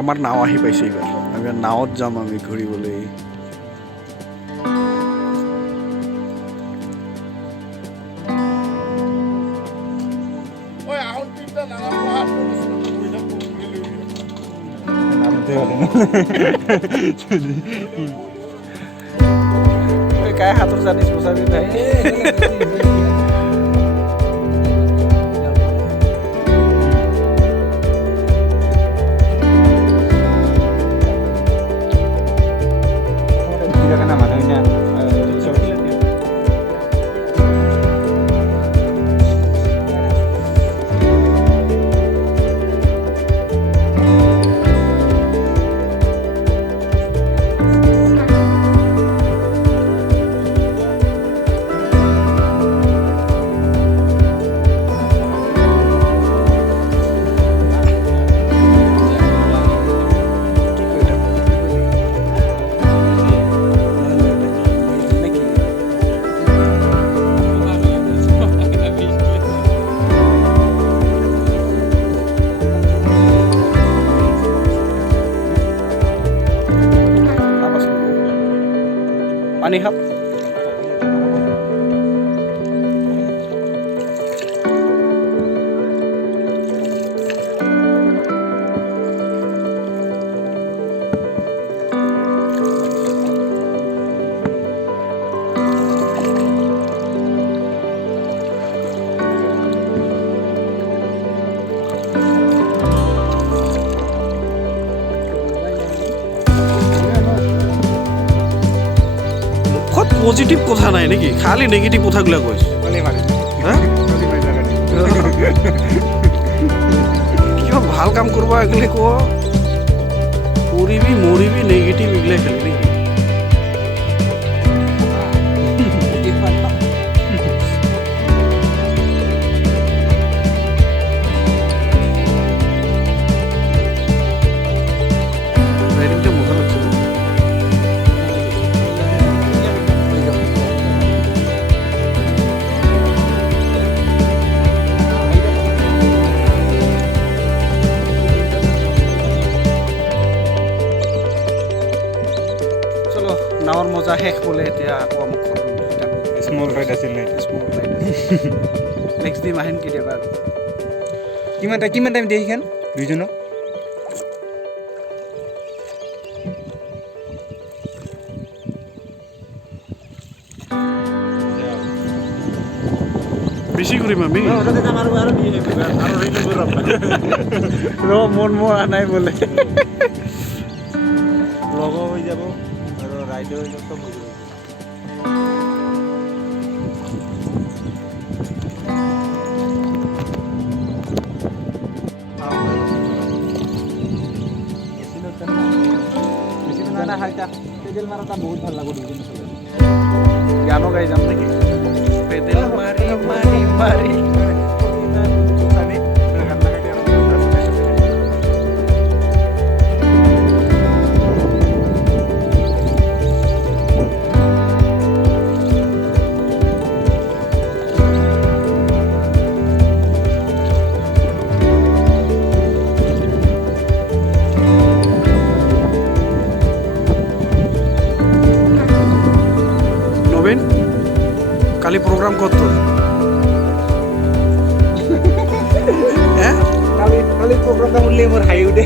আমাৰ নাও আহি পাইছে এইবাৰ আমি নাৱত যাম আমি ঘূৰিবলৈ काय हातूर जाणीस पोसावी नाही পানী খাপ পজিটিভ কথা নাই নেকি খালি নেগেটিভ কথাগুলা কৈছ কিবা ভাল কাম কৰবা এগিলে ক কৰিবি মৰিবি নেগেটিভ এগিলে খালি নেকি নাৱৰ মজা শেষ বোলে এতিয়া আকৌ আমাক স্মল ৰাইড আছিলে নেক্সট দিম আহিম কেতিয়াবা কিমান টাইম দিয়ে সেইখন দুইজনক বেছি কৰিম আমি মন মৰা নাই বোলে লগৰ হৈ যাব राइड हो सब हो जाएगा पेडल मारा बहुत ভাল লাগো গানো গাই যাম নাকি পেডেল মারি মারি মারি কালি প্রোগ্রাম কত কালি প্রোগ্রামটা বললে আমার হাই উঠে